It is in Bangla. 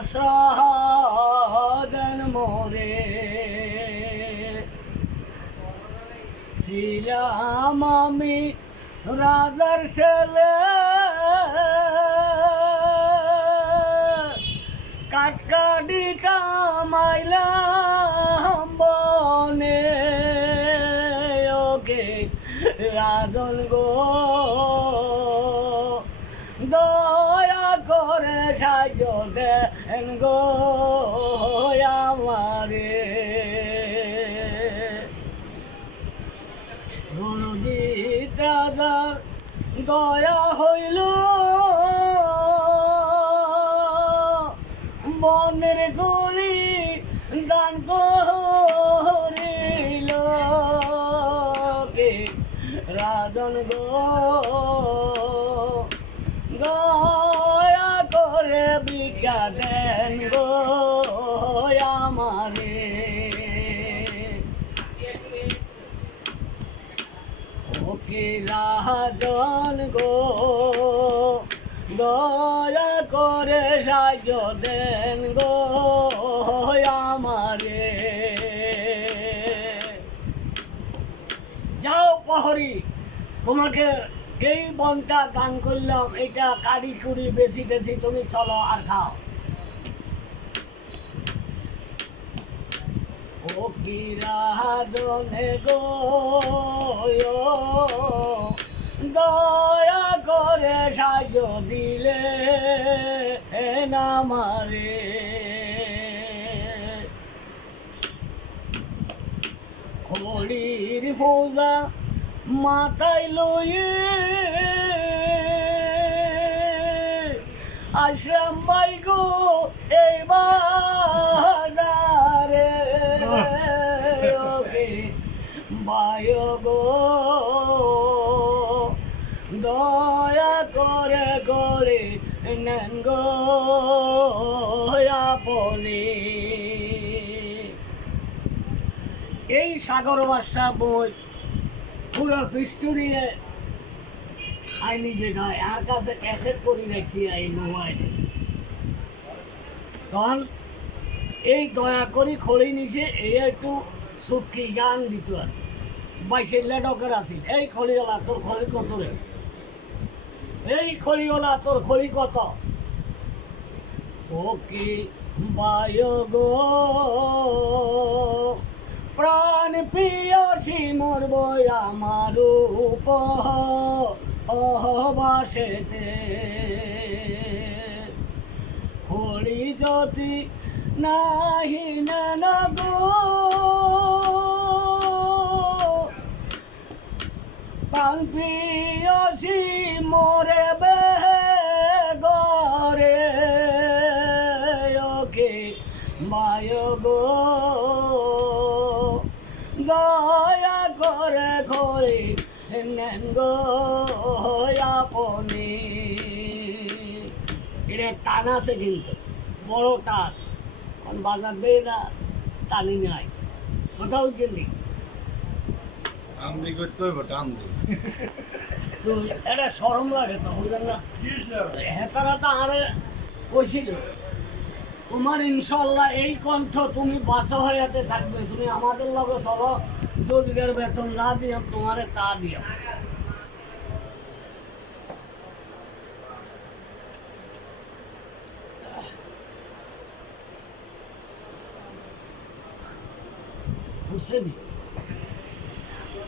আশ্রয় দেন মোরে ছিলাম আমি রাজার ছেলে কাটকাটি কামাইলাম বনে ওকে রাজন গো দয়া করে সাহায্য দেন গো আমারে রণজিৎ রাজার দয়া হইল বনের গলি দান করিল রাজন গো দয়া করে ভিক্ষা দেন গো আমারে ওকে রাজন গো দয়া করে সাহায্য দেন গো আমারে যাও প্রহরী তোমাকে এই বনটা দান করলাম এটা কারি কুড়ি বেশি টেশি তুমি চলো আর খাও ও কি রাধনে গো দয়া করে সাহায্য দিলে না মারে খড়ির পূজা মাথায় লইয়ে আশ্রম বাই গো এই বাজারে ওকে বায় গো দয়া করে করে নেন গো আপনি এই সাগর বাসা বই পুরো পিস্তুরিয়ে খাই নিজে খায় আর কাছে ক্যাসেট করে রাখছি এই মোবাইলে তখন এই দয়া করি খড়ি নিচে এই একটু সুটকি গান দিত আর বাইশের লেডকের আসিল এই খড়িওয়ালা তোর খড়ি কত রে এই খড়িওয়ালা তোর খড়ি কত ও কি বায় গো প্রাণ প্রিয়সী মোর বই আমার উপবাসেতে খড়ি যদি নাহি না গো প্রাণ প্রিয়সী মোরে বে গরে ওকে মায় গো দয়া করে খড়ি নেন গো আপনি এটা টান আছে কিন্তু বড় টান বাজার দিয়ে না টানি নাই কোথাও কিনলি আমদি করতে হবে টামদি তো এটা সরম লাগে তো বুঝলেন না হেতারা তো আরে কইছিল তোমার ইনশাল্লাহ এই কণ্ঠ তুমি বাসা হইয়াতে থাকবে তুমি আমাদের লগে চলো দুর্গের বেতন যা দিও তোমারে তা দিও বুঝছেনি